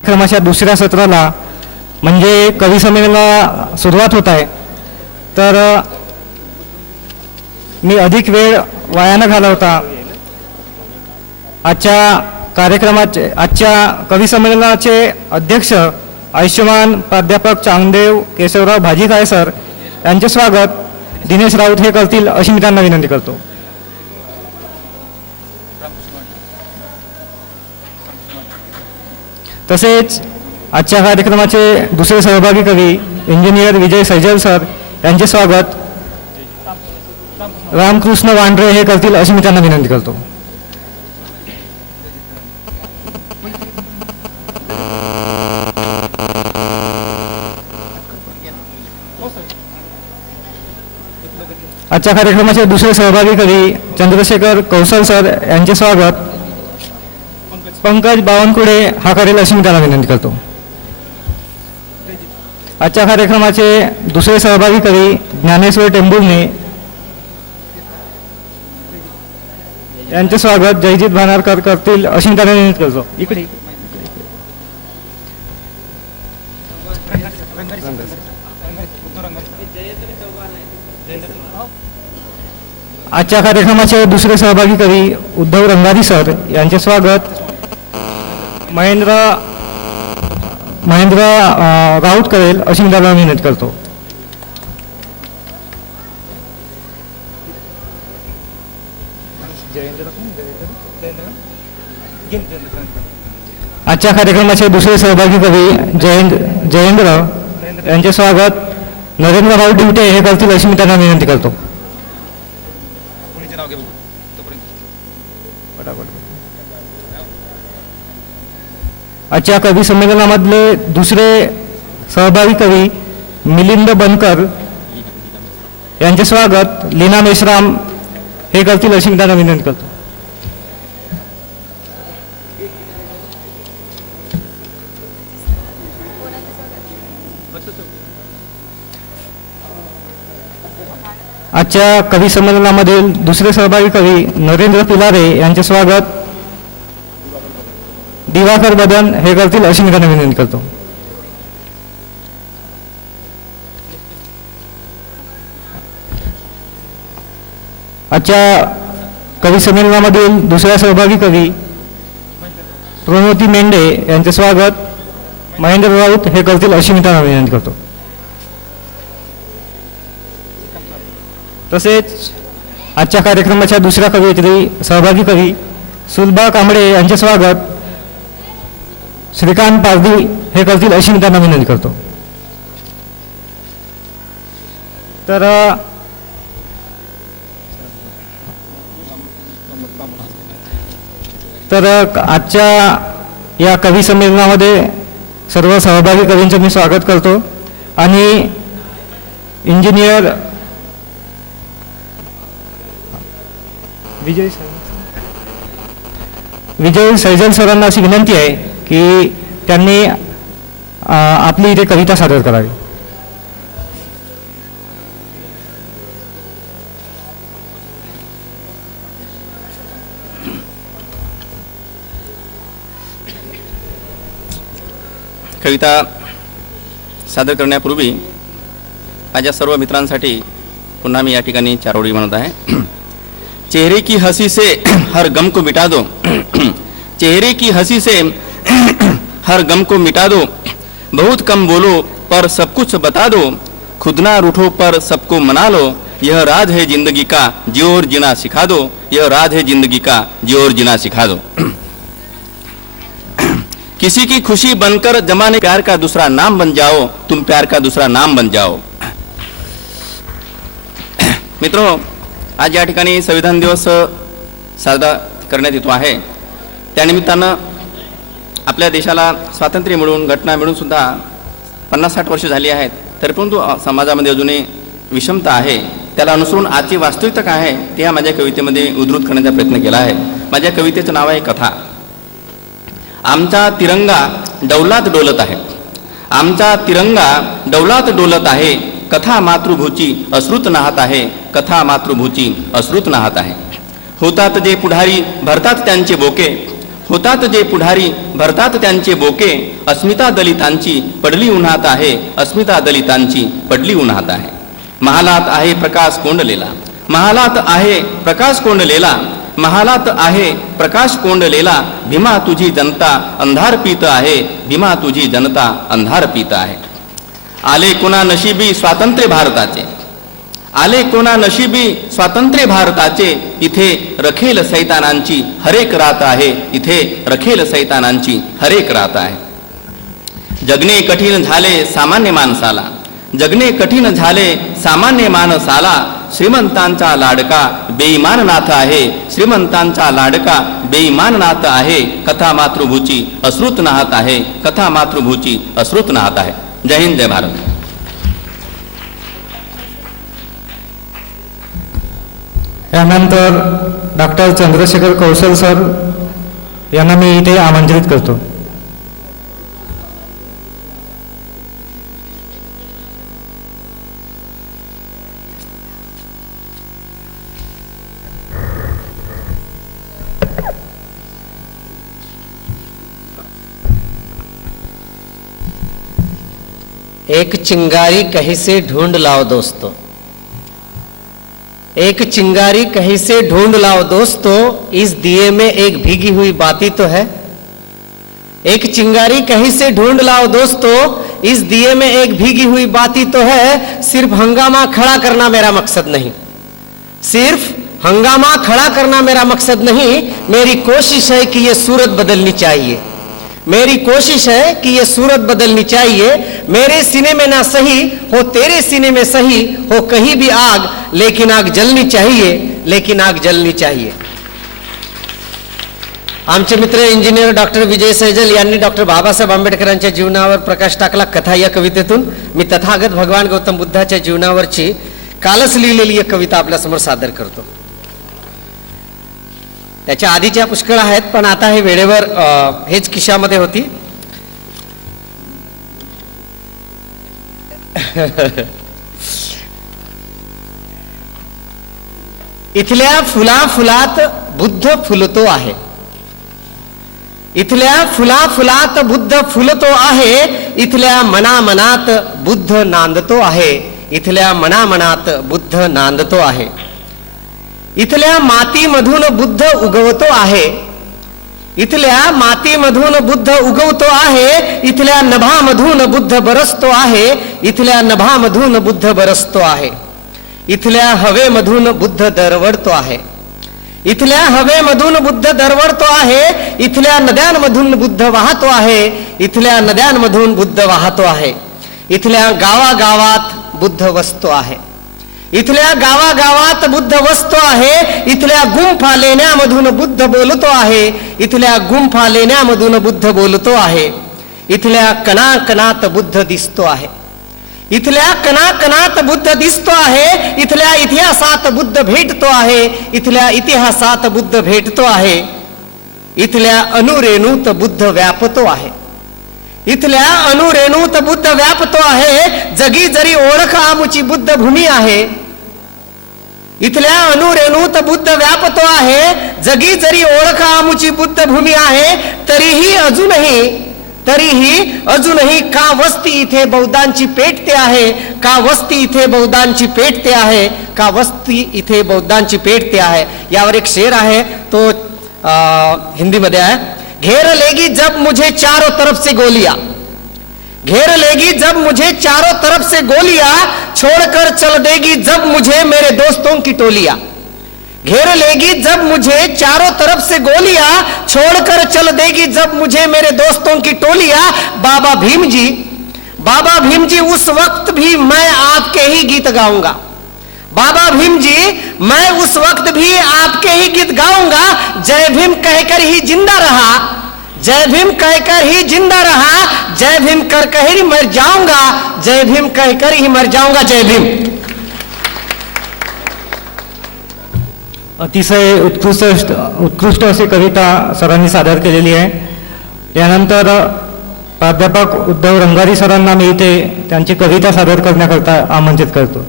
कार्यक्रमाच्या दुसऱ्या सत्राला म्हणजे कवी संमेलनाला सुरुवात होत आहे. तर मी अधिक वेळ वाया न घालवता आजच्या कवी संमेलनाचे अध्यक्ष आयुष्यमान प्राध्यापक चांगदेव केशवराव भाजीकाय सर यांचे स्वागत दिनेश राऊत हे करतील अशी मी त्यांना विनंती करतो. तसेच आजच्या कार्यक्रमाचे दुसरे सहभागी कवी इंजिनियर विजय सैजल सर यांचे स्वागत रामकृष्ण वांड्रे हे करतील अशी मी त्यांना विनंती करतो. आजच्या कार्यक्रमाचे दुसरे सहभागी कवी चंद्रशेखर कौशल सर यांचे स्वागत पंकज बावनकुळे हा करेल अशी मी त्यांना विनंती करतो. आजच्या कार्यक्रमाचे दुसरे सहभागी कवी ज्ञानेश्वर टेंबुर्णे यांचे स्वागत जयजित भानारकर करतील अशी मी त्यांना विनंती करतो. इकडे आजच्या कार्यक्रमाचे दुसरे सहभागी कवी उद्धव रंगारी सर यांचे स्वागत महेंद्र राऊत करेल अशी मी त्याला विनंती करतो. आजच्या कार्यक्रमाचे दुसरे सहभागी कवी जयेंद्र यांचे स्वागत नरेंद्रभाऊ डिवटे हे करतील अशी मी त्यांना विनंती करतो. आजच्या कवी संमेलनामधले दुसरे सहभागी कवी मिलिंद बनकर यांचे स्वागत लीना मेश्राम हे करतील अशी मी त्यांना विनंती करतो. आजच्या कवी संमेलनामधील दुसरे सहभागी कवी नरेंद्र पिलारे यांचे स्वागत दिवाकर बदन हे करतील अशी मी त्यांना विनंती करतो. आजच्या कवी संमेलनामधील दुसऱ्या सहभागी कवी प्रणोती मेंढे यांचे स्वागत महेंद्र राऊत हे करतील अशी मी त्यांना विनंती करतो. तसेच आजच्या कार्यक्रमाच्या दुसऱ्या कवयित्री सहभागी कवी सुलभा कांबळे यांचे स्वागत श्रीकांत पारधी हे करतील अशी मी त्यांना विनंती करतो. तर आजच्या या कवी संमेलनामध्ये सर्व सहभागी कवींचे मी स्वागत करतो आणि इंजिनियर विजय सैजल सरांना अशी विनंती आहे की त्यांनी आपली इथे कविता सादर करावी. कविता सादर करण्यापूर्वी माझ्या सर्व मित्रांसाठी पुन्हा मी या ठिकाणी चार ओळी म्हणत आहे. चेहरे की हंसी से हर गम को मिटा दो, चेहरे की हंसी से हर गम को मिटा दो, बहुत कम बोलो पर सब कुछ बता दो, खुद ना रूठो पर सबको मना लो, यह राज है जिंदगी का जियो और जीना सिखा दो, यह राज है जिंदगी का जियो और जीना सिखा दो. किसी की खुशी बनकर जमाने प्यार का दूसरा नाम बन जाओ, तुम प्यार का दूसरा नाम बन जाओ. मित्रों, आज या ठिकाणी संविधान दिवस साजरा करण्यात येतो आहे. त्यानिमित्तानं आपल्या देशाला स्वातंत्र्य मिळून घटना मिळून सुद्धा 50-60 वर्ष झाली आहेत, तरी परंतु समाजामध्ये अजूनही विषमता आहे. त्याला अनुसरून आजची वास्तविकता काय आहे ते हा माझ्या कवितेमध्ये उद्धृत करण्याचा प्रयत्न केला आहे. माझ्या कवितेचं नाव आहे कथा. आमचा तिरंगा डौलात डोलत आहे, आमचा तिरंगा डौलात डोलत आहे, कथा मातृभूची अश्रुत नाहत आहे, कथा मातृभूची अश्रुत नाहत आहे. होतात जे पुढारी भरतात त्यांचे बोके, होतात जे पुढारी भरतात त्यांचे बोके, अस्मिता दलितांची पडली उन्हात आहे, अस्मिता दलितांची पडली उन्हात आहे. महालात आहे प्रकाश कोंडलेला, महालात आहे प्रकाश कोंडलेला, महालात आहे प्रकाश कोंडलेला, भीमा तुझी जनता अंधार पीत आहे, भीमा तुझी जनता अंधार पीत आहे. आले कोणा नशिबी स्वातंत्र्य भारताचे, आले कोणा नशिबी स्वातंत्र्य भारताचे, इथे रखेल सैतानांची हरेक रात आहे, इथे रखेल सैतानांची हरेक रात आहे. जगणे कठीण झाले सामान्य माणसाला, जगणे कठीण झाले सामान्य माणसाला, श्रीमंतांचा लाडका बेईमान नाथ आहे, श्रीमंतांचा लाडका बेईमान नाथ आहे, कथा मातृभूची अश्रुत नाहत आहे, कथा मातृभूची अश्रुत नाहत आहे. जय हिंद, जय भारत. यानंतर डॉक्टर चंद्रशेखर कौशल सर यांना मी इथे आमंत्रित करतो. एक चिंगारी कहीं से ढूंढ लाओ दोस्तों, एक चिंगारी कहीं से ढूंढ लाओ दोस्तों, इस दिए में एक भीगी हुई बाती तो है. एक चिंगारी कहीं से ढूंढ लाओ दोस्तों, इस दिए में एक भीगी हुई बाती तो है. सिर्फ हंगामा खड़ा करना मेरा मकसद नहीं, सिर्फ हंगामा खड़ा करना मेरा मकसद नहीं. मेरी कोशिश है कि ये सूरत बदलनी चाहिए, मेरी कोशिश है कि ये सूरत बदलनी चाहिए. मेरे सीने में ना सही हो, तेरे सीने में सही हो, कहीं भी आग, लेकिन आग जलनी चाहिए, लेकिन आग जलनी चाहिए. आमचे मित्र इंजिनियर डॉक्टर विजय सैजल यांनी डॉक्टर बाबासाहेब आंबेडकरांच्या जीवनावर प्रकाश टाकला कथा या कवितेतून. मी तथागत भगवान गौतम बुद्धाच्या जीवनावरची कालच लिहिलेली एक कविता आपल्यासमोर सादर करतो. त्याच्या आधीच्या पुष्कळ आहेत, पण आता हे वेळेवर हेच खिशामध्ये होती. इथल्या फुला फुलात बुद्ध फुलतो आहे, इथल्या फुला फुलात बुद्ध फुलतो आहे, इथल्या मनामनात बुद्ध नांदतो आहे, इथल्या मनामनात बुद्ध नांदतो आहे. इथल्या मातीमधून बुद्ध उगवतो आहे, इथल्या मातीमधून बुद्ध उगवतो आहे, इथल्या नभामधून बुद्ध बरसतो आहे, इथल्या नभामधून बुद्ध बरसतो आहे. इथल्या हवेमधून बुद्ध दरवळतो आहे, इथल्या हवेमधून बुद्ध दरवळतो आहे, इथल्या नद्यांमधून बुद्ध वाहतो आहे, इथल्या नद्यांमधून बुद्ध वाहतो आहे. इथल्या गावागावात बुद्ध वसतो आहे, इथल्या गावागावात बुद्ध वसतो आहे, इथल्या गुंफा लेण्यामधून बुद्ध बोलतो आहे, इथल्या गुंफा लेण्यामधून बुद्ध बोलतो आहे. इथल्या कणाकणात बुद्ध दिसतो आहे, इथल्या कणाकणात बुद्ध दिसतो आहे, इथल्या इतिहासात बुद्ध भेटतो आहे, इथल्या इतिहासात बुद्ध भेटतो आहे. इथल्या अणुरेणूत बुद्ध व्यापतो आहे, इथल्या अणुरेणूत बुद्ध व्यापतो आहे. जगी जरी ओळख आमुची बुद्ध भूमी आहे, इथल्या अणुरेणूत बुद्ध व्यापतो आहे. जगी जरी ओळख आमुची बुद्ध भूमी आहे, तरीही अजूनही का वस्ती इथे बौद्धांची पेटते आहे, का वस्ती इथे बौद्धांची पेटते आहे, का वस्ती इथे बौद्धांची पेटते आहे. यावर एक शेर आहे, तो हिंदी मध्ये आहे. घेर लेगी जब मुझे चारों तरफ से गोलियां, घेर लेगी जब मुझे चारों तरफ से गोलियां, छोड़कर चल देगी जब मुझे मेरे दोस्तों की टोलियां. घेर लेगी जब मुझे चारों तरफ से गोलियां, छोड़कर चल देगी जब मुझे मेरे दोस्तों की टोलियां. बाबा भीम जी उस वक्त भी मैं आपके ही गीत गाऊंगा, बाबा भीम जी मैं उस वक्त भी आपके ही गीत गाऊंगा. जय भीम कहकर ही जिंदा रहा, जय भीम कहकर ही जिंदा रहा, जय भीम कर ही मर जाऊंगा, जय भीम कहकर ही मर जाऊंगा. जय भीम. अतिशय उत्कृष्ट अशी कविता सरांनी सादर केलेली आहे. यानंतर प्राध्यापक उद्धव रंगारी सरांना मी इथे त्यांची कविता सादर करण्याकरता आमंत्रित करतो.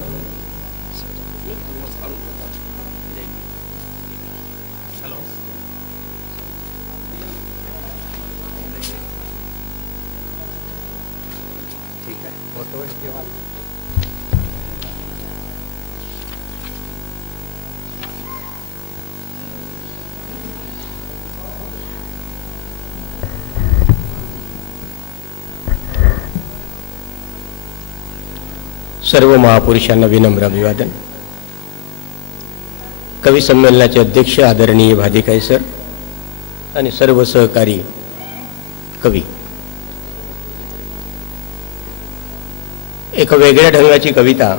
सर्व महापुरुषांना विनम्र अभिवादन. कवी संमेलनाचे अध्यक्ष आदरणीय भादेकाई सर आणि सर्व सहकारी कवी. एक वेगळ्या ढंगाची कविता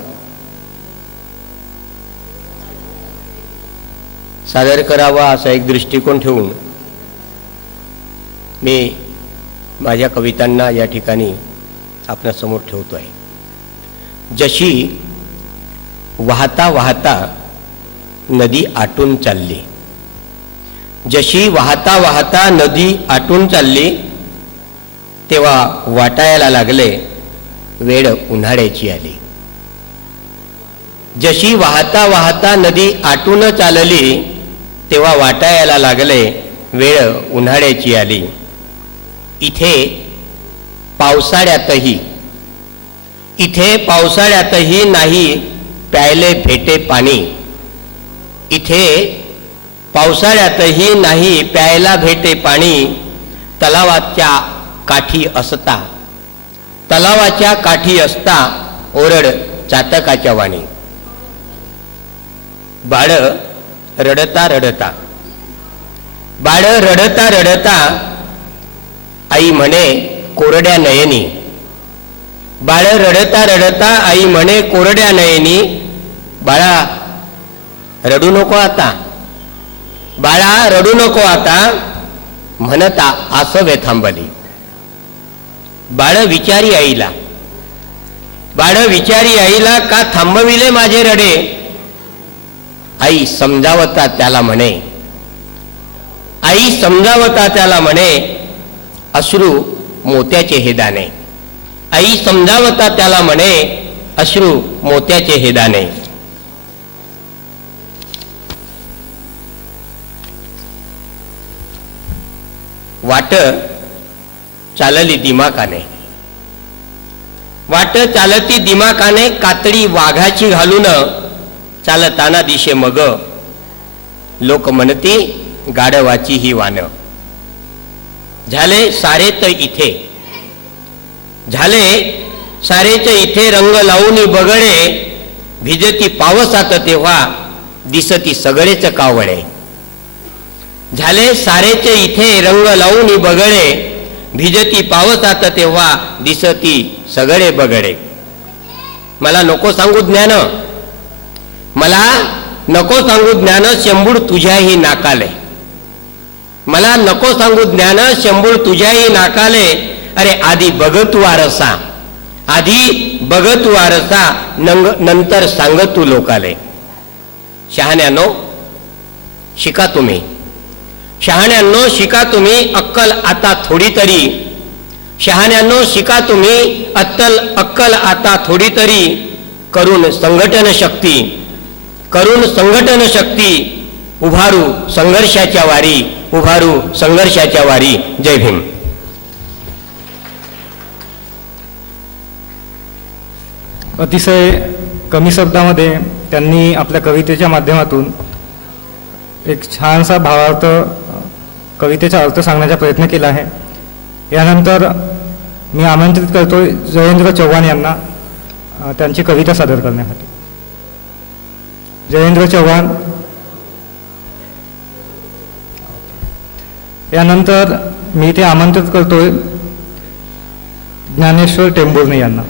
सादर करावा असा एक दृष्टिकोन ठेवून मी माझ्या कवितांना या ठिकाणी आपल्यासमोर ठेवतो आहे. जशी वाहता वाहता नदी आटून चालली, जशी वाहता वाहता नदी आटून चालली, तेव्हा वाटायला लागले वेळ उन्हाळ्याची आली. जशी वाहता वाहता नदी आटून चालली, तेव्हा वाटायला लागले वेळ उन्हाळ्याची आली. इथे पावसाळ्यातही नाही प्यायले भेटे पाणी. इथे पावसाळ्यातही नाही प्यायला भेटे पाणी. तलावाच्या काठी असता ओरड चातकाच्या वाणी. बाळ रडता रडता आई म्हणे कोरड्या नयनी. बाळ रडता रडता आई म्हणे कोरड्या नयनी. बाळा रडू नको आता, बाळा रडू नको आता, म्हणता आसवे थांबली. बाळ विचारी आईला का थांबविले माझे रडे. आई समजावता त्याला म्हणे अश्रू मोत्याचे हे दाणे. आई समजावता त्याला म्हणे अश्रू मोत्याचे हे दाणे. वाट चालती दिमाकाने कातडी वाघाची घालून चालताना दिशे मग. लोक म्हणती गाढवाची ही वान. झाले सारेच इथे रंग लावून बगळे. भिजती पावसात तेव्हा दिसती सगळेच कावळे. झाले सारेच इथे रंग लावून बगळे. भिजती पावसात तेव्हा दिसती सगळे बगळे. मला नको सांगू ज्ञान शंभूड तुझ्याही नाकाले. मला नको सांगू ज्ञान शंभूड तुझ्याही नाकाले. अरे आधी बघ तू वारसा नंतर सांग तू लोकाले. शहाण्यांनो शिका तुम्ही अक्कल आता थोडी तरी. शहाण्यांनो शिका तुम्ही अक्कल आता थोडी तरी. करून संघटन शक्ती उभारू संघर्षाच्या वारी. जय भीम. अतिशय कमी शब्दामध्ये त्यांनी आपल्या कवितेच्या माध्यमातून एक छानसा भावार्थ कवितेचा अर्थ सांगण्याचा प्रयत्न केला आहे. यानंतर मी आमंत्रित करतो जयेंद्र चव्हाण यांना त्यांची कविता सादर करण्यासाठी. जयेंद्र चव्हाण. यानंतर मी इथे आमंत्रित करतोय ज्ञानेश्वर टेंभुर्णे यांना.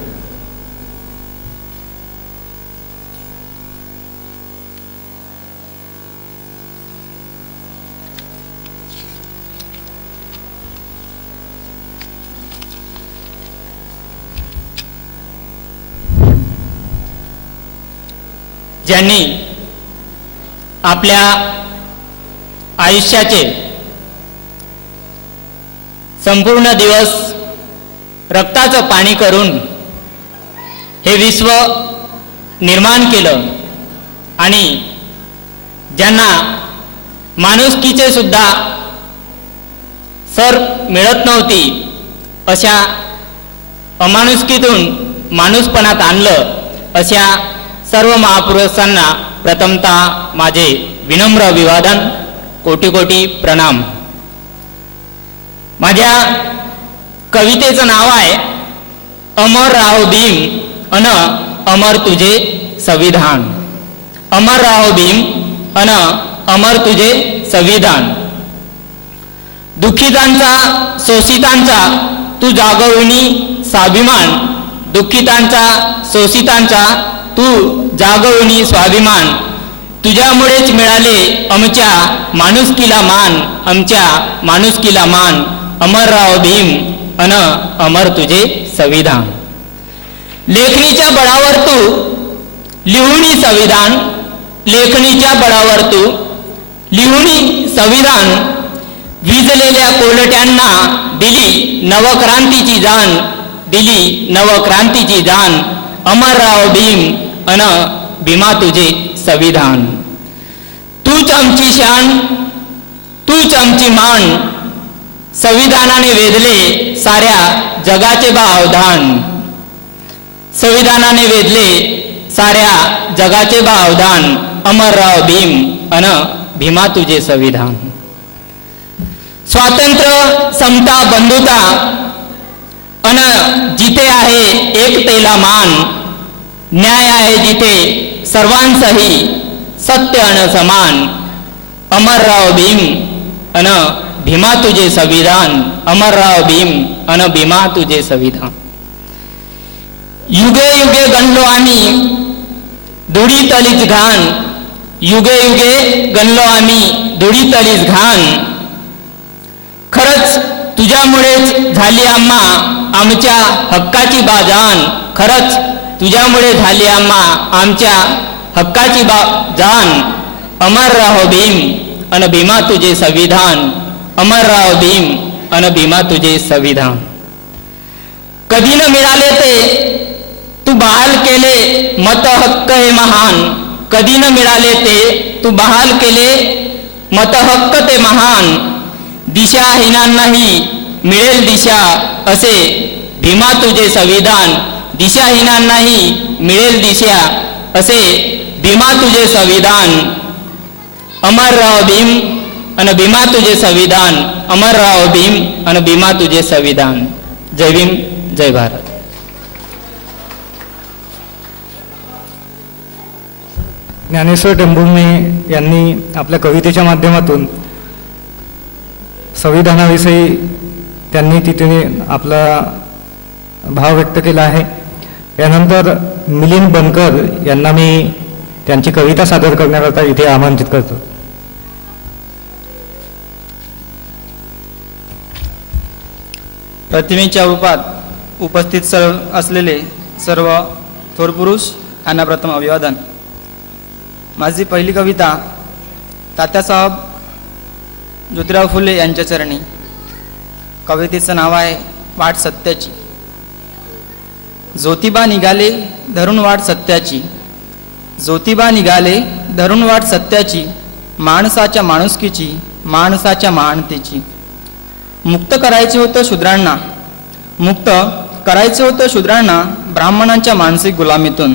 ज्यांनी आपल्या आयुष्याचे संपूर्ण दिवस रक्ताचं पाणी करून हे विश्व निर्माण केलं आणि ज्यांना माणुसकीचे सुद्धा सर मिळत नव्हती अशा अमानुषकीतून माणूसपणात आणलं अशा सर्व महापुरुषांना प्रथमतः माझे विनम्र अभिवादन, कोटी कोटी प्रणाम. माझ्या कवितेचं नाव आहे अमर राहो भीम अन अमर तुझे संविधान. अमर राहो भीम अन अमर तुझे संविधान. दुःखितांचा शोषितांचा तू जागविणी स्वाभिमान. दुःखितांचा शोषितांचा तू जागविणी स्वाभिमान. तुझ्यामुळेच मिळाले आमच्या माणुसकीला मान. आमच्या माणुसकीला मान. अमर राव भीम अन अमर तुझे संविधान. लेखणीच्या बळावर तू लिहुनी संविधान. लेखणीच्या बळावर तू लिहुनी संविधान. विजलेल्या कोलट्यांना दिली नवक्रांतीची जाण. दिली नवक्रांतीची जाण. अमर राव भीम अन भीमा तुझे संविधान. तूच आमची शान, तूच आमची मान. संविधानाने वेधले साऱ्या जगाचे बावधान. संविधानाने वेधले साऱ्या जगाचे बावधान. अमर राव भीम अन भीमा तुझे संविधान. स्वातंत्र्य, समता, बंधुता अन जिथे आहे एकतेला मान. न्याय आहे जिथे सर्वांसही सत्य अन समान. अमर राव भीम अन भीमा तुझे संविधान. अमर राव भीम अन भीमा तुझे संविधान. युगे युगे गणलो आम्ही धुळीतलीच घाण. युगे युगे गणलो आम्ही धुळीतलीच घाण. खरंच तुझ्यामुळेच झाली आमच्या हक्काची बाजान. खरंच तुझ्यामुळे झाली आमच्या हक्काची जान. अमर राहो भीम अन भीमा तुझे संविधान. अमर राहो भीम अन भीमा तुझे संविधान. कधी न मिळाले ते तू बहाल केले मत हक्क हे महान. कधी न मिळाले ते तू बहाल केले मत हक्क ते महान. दिशाहीनांनाही मिळेल दिशा असे भीमा तुझे संविधान. दिशाहीनांनाही मिळेल दिशा असे भीमा तुझे संविधान. अमर राव भीम अन भीमा तुझे संविधान. अमर राव भीम अन भीमा तुझे संविधान. जय भीम, जय भारत. ज्ञानेश्वर टेंभुर्णे यांनी आपल्या कवितेच्या माध्यमातून संविधानाविषयी त्यांनी तिथे आपला भाव व्यक्त केला आहे. यानंतर मिलिंद बनकर यांना मी त्यांची कविता सादर करण्याकरता इथे आमंत्रित करतो. प्रतिमेच्या रूपात उपस्थित असलेले सर्व थोर पुरुष यांना प्रथम अभिवादन. माझी पहिली कविता तात्यासाहेब ज्योतिराव फुले यांच्या चरणी. कवितेचं नाव आहे वाट सत्याची. ज्योतिबा निघाले धरून वाट सत्याची. ज्योतिबा निघाले धरून वाट सत्याची. माणसाच्या माणुसकीची, माणसाच्या महानतेची. मुक्त करायचे होतं शूद्रांना. मुक्त करायचे होतं शूद्रांना ब्राह्मणांच्या मानसिक गुलामीतून.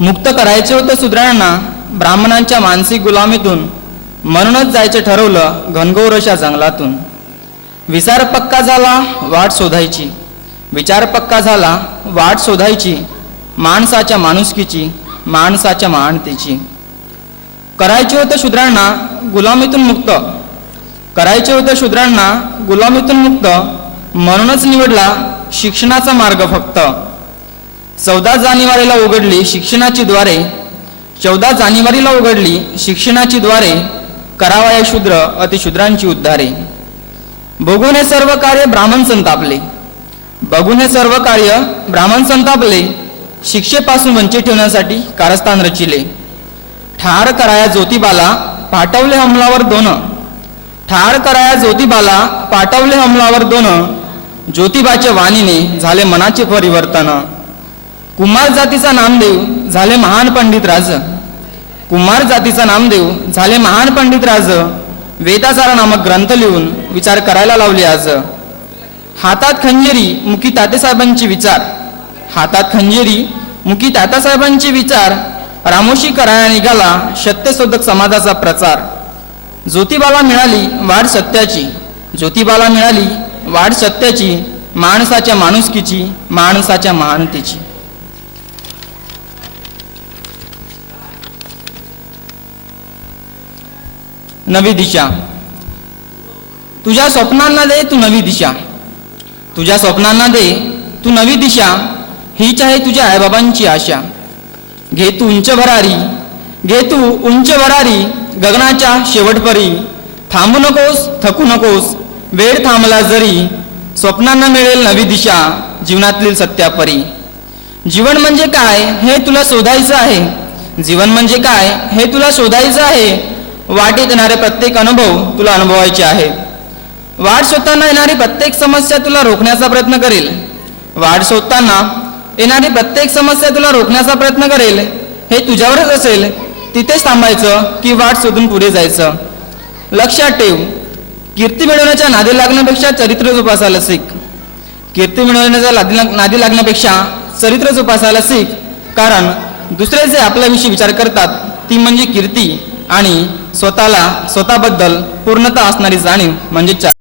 मुक्त करायचे होतं शूद्रांना ब्राह्मणांच्या मानसिक गुलामीतून. म्हणूनच जायचं ठरवलं घनघोर जंगलातून. विचार पक्का झाला वाट शोधायची. विचार पक्का झाला वाट शोधायची. माणसाच्या माणुसकीची, माणसाच्या महानतेची. करायचे होतं शूद्रांना गुलामीतून मुक्त. करायचे होतं शूद्रांना गुलामीतून मुक्त. म्हणूनच निवडला शिक्षणाचा मार्ग फक्त. 14 जानेवारीला उघडली शिक्षणाची द्वारे. 14 जानेवारीला उघडली शिक्षणाची द्वारे. करावा या शूद्र अतिशूद्रांची उद्धारे. बघून हे सर्व कार्य ब्राह्मण संतापले. बघून हे सर्व कार्य ब्राह्मण संतापले. शिक्षेपासून वंचित ठेवण्यासाठी कारस्थान रचिले. ठार कराया ज्योतिबाला पाठवले हमलावर दोन. ठार कराया ज्योतिबाला पाठवले हमलावर दोन. ज्योतिबाच्या वाणीने झाले मनाचे परिवर्तन. कुमार जातीचा नामदेव झाले महान पंडित राज. कुमार जातीचा नामदेव झाले महान पंडित राज. वेदाचार नामक ग्रंथ लिहून विचार करायला लावले आज. हातात खंजेरी मुखी तात्यासाहेबांचे विचार, हातात खंजेरी मुखी तात्यासाहेबांचे विचार, रामोशी करायला निघाला सत्यशोधक समाजाचा प्रचार. ज्योतिबाला मिळाली वाढ सत्याची, ज्योतिबाला मिळाली वाढ सत्याची, माणसाच्या माणुसकीची, माणसाच्या महानतेची. नवी दिशा. तुझ्या स्वप्नांना दे तू नवी दिशा, तुझ्या स्वप्नांना दे तू नवी दिशा, हीच आहे तुझ्या आईबाबांची आशा. घे तू उंच भरारी, घे तू उंच भरारी, गगनाच्या शेवटपरी. थांबू नकोस, थकू नकोस, वेळ थांबला जरी, स्वप्नांना मिळेल नवी दिशा, जीवनातील सत्यापरी. जीवन म्हणजे काय हे तुला शोधायचं आहे, जीवन म्हणजे काय हे तुला शोधायचं आहे. वाटेत येणारे प्रत्येक अनुभव तुला अनुभवायचे आहे. वाट शोधताना येणारी प्रत्येक समस्या तुला रोखण्याचा प्रयत्न करेल, वाट शोधताना येणारी प्रत्येक समस्या तुला रोखण्याचा प्रयत्न करेल. हे तुझ्यावरच असेल, तिथेच थांबायचं की वाट शोधून पुढे जायचं. लक्षात ठेव, कीर्ती मिळवण्याच्या नादी लागण्यापेक्षा चरित्र जोपासायला शिक, कीर्ती मिळवण्याच्या नादी लागण्यापेक्षा चरित्र जोपासायला शिक. कारण दुसरे जे आपल्याविषयी विचार करतात ती म्हणजे कीर्ती, आणि स्वतःबद्दल पूर्णता असणारी जाणीव म्हणजे